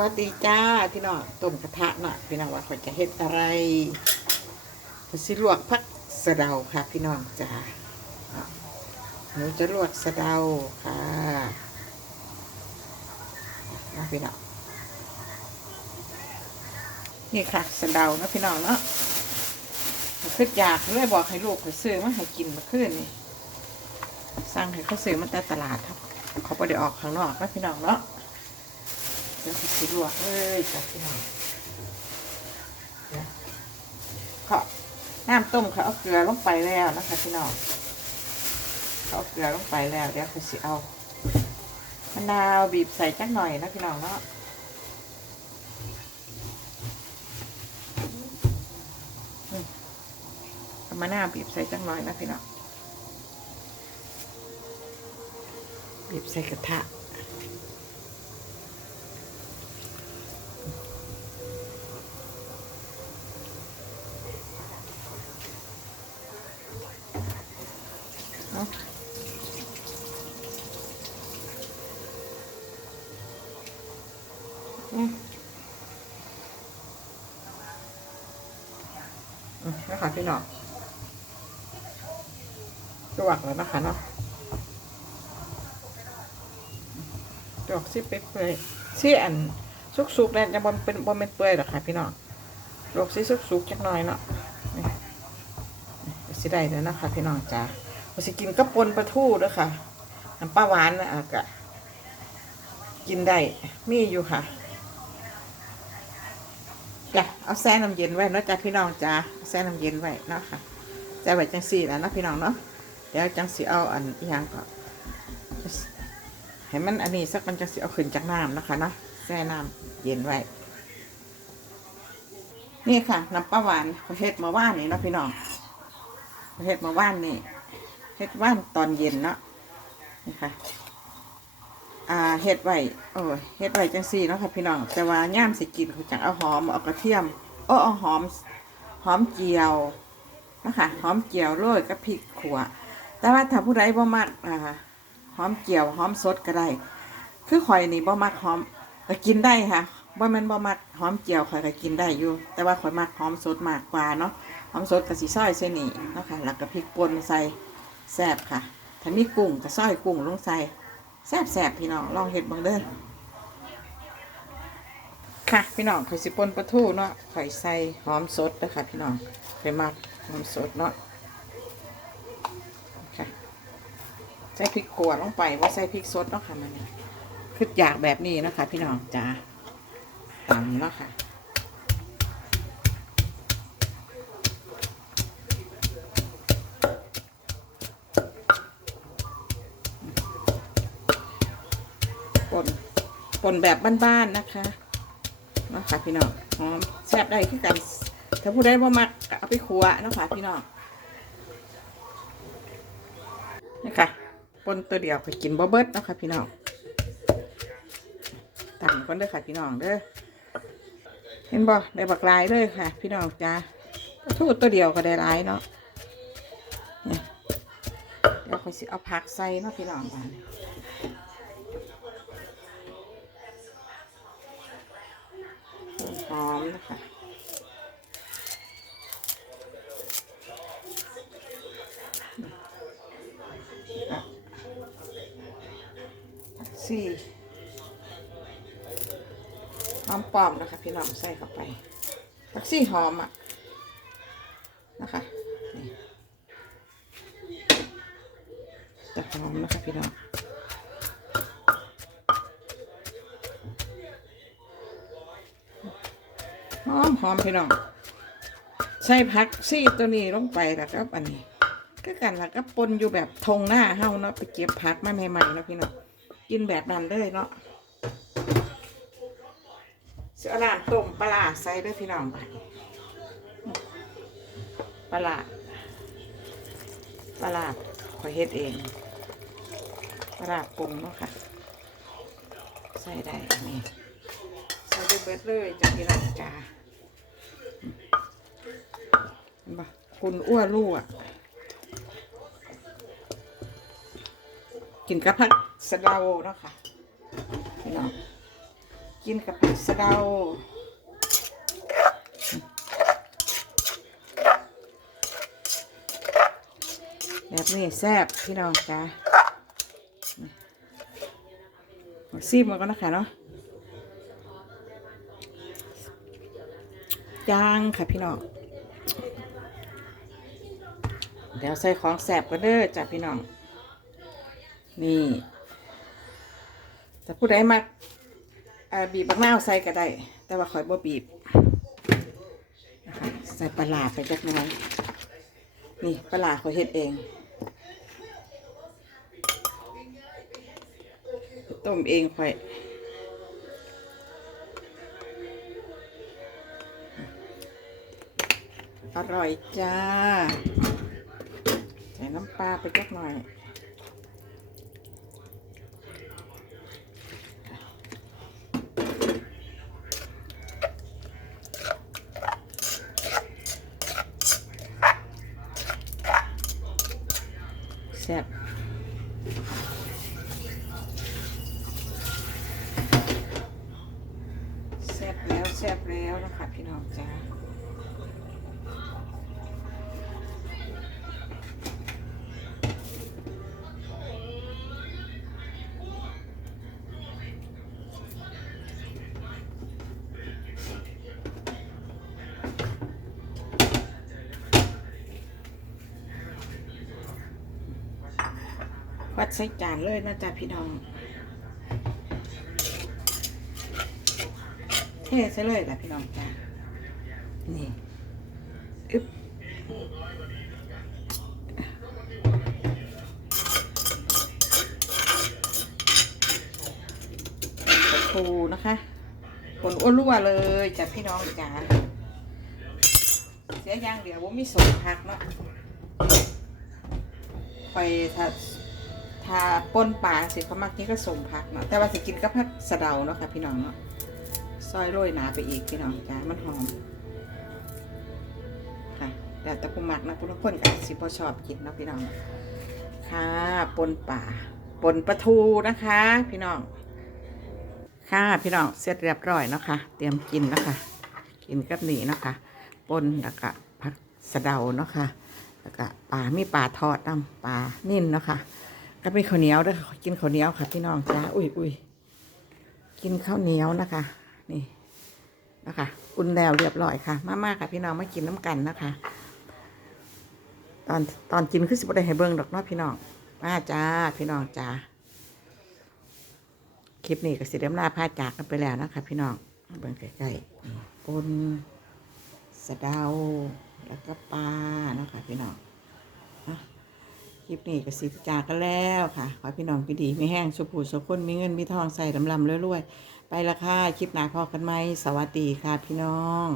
วัสดีจ้าพี่น้องต้มกระทะเนาะพี่น้องว่าเขาจะเฮ็ดอะไรก็สิลวกผักสะเดาค่ะ พี่น้องจ้าหนูจะลวกสะเดาค่ะนะพี่น้องนี่ค่ะสะเดานะพี่น้องเนาะคืออยากเลยบอกให้ลูกเขาซื้อมาให้กินมาขึ้นนี่สั่งให้เขาซื้อมาแต่ตลาดครับเขาไปได้ออกข้างนอกนะพี่น้องเนาะ เดี๋ยวสิลวกเลยจ้ะพี่น้องเดี๋ยวเขาน้ำต้มเขาเอาเกลือลงไปแล้วนะคะพี่น้องเขาเอาเกลือลงไปแล้วเดี๋ยวเขาสิเอามะนาวบีบใส่จักหน่อยนะพี่น้องเนาะมามะนาวบีบใส่จักหน่อยนะพี่น้องบีบใส่กระทะ นะคะพี่น้องจวกแล้วนะคะเนาะจวกซิเปื่อยๆซี่อันสุกๆแล้วจะบอมเป็นบอมเป็นเปื่อยหรอค่ะพี่น้องจวกซิสุกๆจักหน่อยเนาะสิได้แล้วนะคะพี่น้องจ้าเราสิกินกับปนปลาทูด้วยค่ะน้ำปลาหวานนะอะกะกินได้มีอยู่ค่ะ จ้ะเอาแซ่น้ำเย็นไว้เนาะจ้ะพี่น้องจ้าแซ่น้ำเย็นไว้เนาะค่ะแซ่ไว้จังสี่แล้วนะพี่น้องเนาะเดี๋ยวจังสีเอาอันอย่างก็ให้มันอันนี้สักมันจังสีเอาขึ้นจากน้ำนะคะเนาะแซ่น้ำเย็นไว้นี่ค่ะน้ำปลาหวานเขาเฮ็ดมาว่านนี่นาะพี่น้องเขาเฮ็ดมาว่านนี่เฮ็ดว่านตอนเย็นเนาะนี่ค่ะ อ่าเฮ็ดไว้โอ้เฮ็ดไว้จังซี่เนาะค่ะพี่น้องแต่ว่าย่ามสิกินเขาจังเอาหอมเอากระเทียมโอ้เอาหอมหอมเจียวนะคะหอมเจียวโรยกับพริกขัวแต่ว่าถ้าผู้ใดบ่มักอ่าหอมเจียวหอมสดก็ได้ คือข่อยนี่บ่มักหอมก็กินได้ค่ะบ่แม่นบ่มักหอมเจียวข่อยก็กินได้อยู่ แต่ว่าข่อยมักหอมสดมากกว่าเนาะหอมสดกับสีซอยเส้นนี้เนาะคะแล้วก็พริกป่นใส่แซ่บค่ะถ้ามีกุ้งก็ซอยกุ้งลงใส่ แซ่บแซ่บพี่น้องลองเห็ดบังเด้อค่ะพี่น้องข่อยสิป่นปลาทูเนาะข่อยใส่หอมสดนะคะพี่น้องข่อยมักหอมสดเนาะค่ะใส่พริกขัวลงไปว่าใส่พริกสดเนาะค่ะมันคืออยากแบบนี้นะคะพี่น้องจ้าตามเนาะค่ะ ป่น ป่นแบบบ้านๆนะคะเนาะค่ะพี่น้องหอมแซ่บได้คือกันถ้าผู้ใดบ่มักเอาไปขัวเนาะค่ะพี่น้องนี่ค่ะป่นตัวเดียวไปกินบ่เบิดเนาะค่ะพี่น้องตามคนเด้อค่ะพี่น้องเด้อเห็นบ่ได้บักลายเลยค่ะ พี่น้องจ้าทูดตัวเดียวก็ได้หลายเนาะเนี่ยเดี๋ยวค่อยสิเอาผักใส่เนาะพี่น้องบ้าน หอมนะคะสี่หอมปลอมนะคะ พี่น้องใส่เข้าไปผักซี่หอมอะนะคะจะหอมนะคะพี่น้อง อมหอมพี่น้อง ใส่ผักซี่ตัวนี้ลงไปแล้วก็อันนี้ ก็กันแล้วก็ปนอยู่แบบทงหน้าเฮาเนาะไปเก็บผักมาใหม่ๆเนาะพี่น้องกินแบบนั้นเลยเนาะเสือลานต้มปลาใส่ด้วยพี่น้องไปปลาปลาขอยเฮ็ดเองปลาปรุงเนาะค่ะ ใส่ได้นนี้ใส่ไปเบิดเลยจ้ะพี่น้องจ้า เห็นปะคุณอ้วนลู่อะ กินกับผักสะเดาเนาะค่ะพี่น้องกินกับผักสะเดาแบบนี้แซ่บพี่น้องจ้ามาซีบมันก็นะคะเนาะจางค่ะพี่น้อง เดี๋ยวใส่ของแสบกันเด้อจ้ะพี่น้อง นี่แต่ผู้ใดมักบีบมะนาวใส่ก็ได้ แต่ว่าข่อยบ่บีบใส่ปลาไปจักน่อยนี่ปลาข่อยเฮ็ดเอง ต้มเองข่อยอร่อยจ้า ส่น้ำปลาไปจักหน่อยแซ่บแซ่บแล้วแซ่บแล้วนะคะพี่น้องจ้า วัดใส่จานเลยนะจ๊ะพี่น้องเทใส่เลยจ้ะพี่น้องจ้ะนี่อึ๊บปลาทูนะคะผลอ้วนรั่วเลยจ้ะพี่น้องจ้าเสียอย่างเดี๋ยวว่ามีสมพักเนาะไปถ้า ถ้าป่นปลาสิเขามักกินก็สมผักเนาะแต่ว่าสิกินก็ผักสะเดาเนาะค่ะพี่น้องเนาะซอยโรยหนาไปอีกพี่น้องจ้ามันหอมค่ะแต่แต่ผู้มักนะผู้ทุกคนก็สิพอชอบกินเนาะพี่น้องค่ะปนป่าปนปลาทูนะคะ พี่น้องค่ะพี่น้องเสร็จเรียบร้อยเนาะค่ะเตรียมกินแล้วค่ะกินกับหนีเนาะค่ะปนแล้วก็ผักสะเดาเนาะค่ะแล้วก็ปลามีปลาทอดน้ำปลานิ่นเนาะค่ะ ก็มีข้าวเหนียวด้วยกินข้าวเหนียวค่ะพี่น้องจ้าอุ้ยอุ้ยกินข้าวเหนียวนะคะ นี่นะคะอุ่นแล้วเรียบร้อยค่ะ มามาค่ะ พี่น้องมากินน้ำกันนะคะ ตอนตอนกินคือสิบได้ให้เบิ่งดอกเนาะพี่น้องมาจ้าพี่น้องจ้าคลิปนี้ก็สิเดียมลาพาจากกันไปแล้วนะคะพี่น้องเบิ่งใกล้ๆปนสะเดาแล้วก็ปลานะคะพี่น้องอะ ลิปนี้ก็สิจากกันแล้วค่ะ ขอพี่น้องพี่ดีไม่แห้งสุผูสุคนมีเงินมีทองใส่ลำลำรวยๆ ไปละค่ะ คลิปหน้าพอกันไหม สวัสดีค่ะพี่น้อง